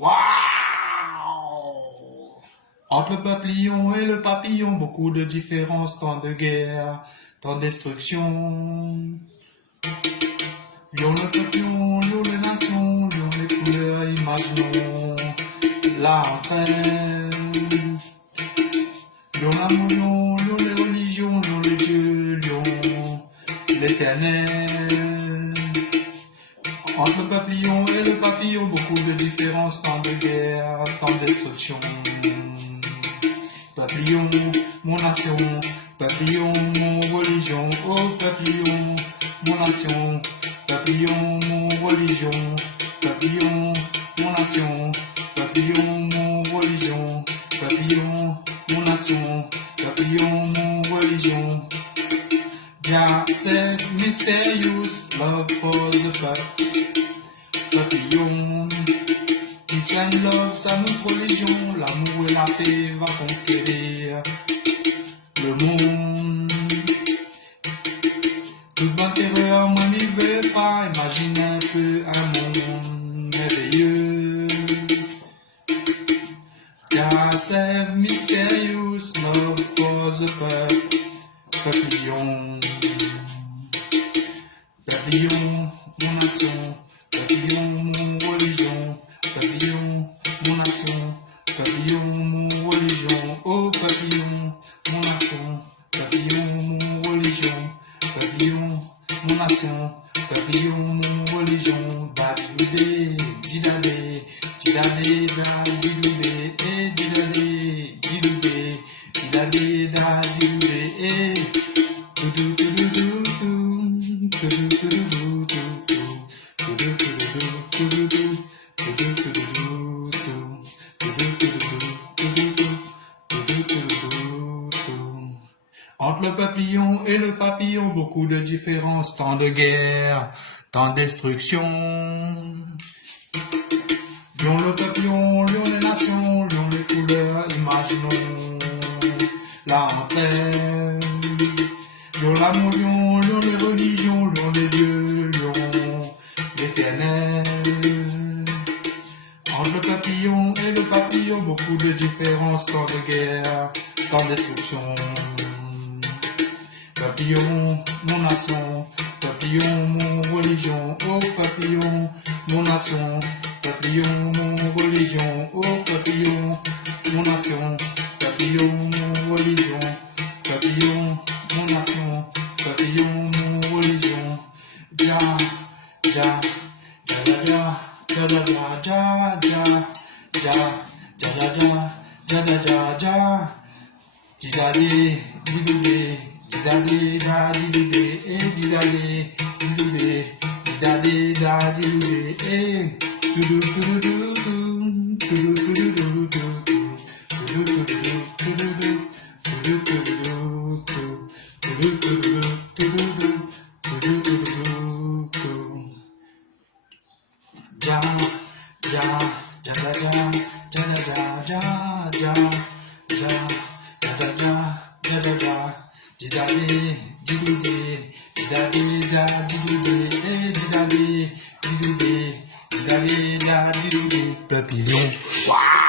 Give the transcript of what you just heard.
Waouh! Entre le papillon et le papillon, beaucoup de différences, tant de guerre, tant de destruction. Lion le papillon, lion les nations, lion les couleurs, imaginons la reine. Lion l'amour, lion les religions, lion les dieux, lion l'éternel. Entre le papillon et le papillon, beaucoup de différences, tant de guerre, tant de destruction. Papillon, mon nation, papillon, mon religion, oh papillon, mon nation, papillon, mon religion, papillon, mon nation, papillon, mon religion, papillon, mon nation, papillon, mon religion. Jah said mysterious love for the papillon. Peace and love, sa notre religion, l'amour et la paix va conquérir le monde. Toute bonne terreur, moi n'y vais pas, imagine un peu un monde merveilleux. Jah said mysterious love for the papillon. Papillon, mon nation, papillon, mon religion, papillon, mon nation, papillon, mon religion, oh papillon, mon nation, papillon, mon religion, papillon, mon nation, papillon, mon religion, dadidé, didadé, didadé, dadidé, eh didadé, didadé, didadé, dadidé, eh Entre le papillon et le papillon, beaucoup de différences, tant de guerre, tant de destruction. Lion le papillon, lion les nations, lion les couleurs, imaginons la reine. Lion l'amour, lion les religions, lion les dieux, lion l'éternel. Entre le papillon et le papillon, beaucoup de différences, tant de guerre, tant de destruction. Papillon, mon nation, papillon, mon religion, oh papillon, mon nation, papillon, mon religion, oh papillon, mon nation, papillon, mon religion, papillon, mon nation, papillon, mon religion. Jah, Jah, Jah, Jah, Jah, Jah, Jah, Jah, Jah, Jah, Jah, Jah, Jah, Jah, Didadé, didadé, didadé, dadidé, eh didadé, didadé, didadé, dadidé, eh tudu tudu tudu, tudu tudu tudu, tudu tudu tudu, tudu tudu tudu, tudu tudu tudu, tudu tudu tudu. Jah, Jah, Jah, Jah, Jah, Jah, Jah, Jah, didadé, didudé, didadé, dadidudé, eh didadé, didudé, didadé, dadidudé, papillon. Waouh!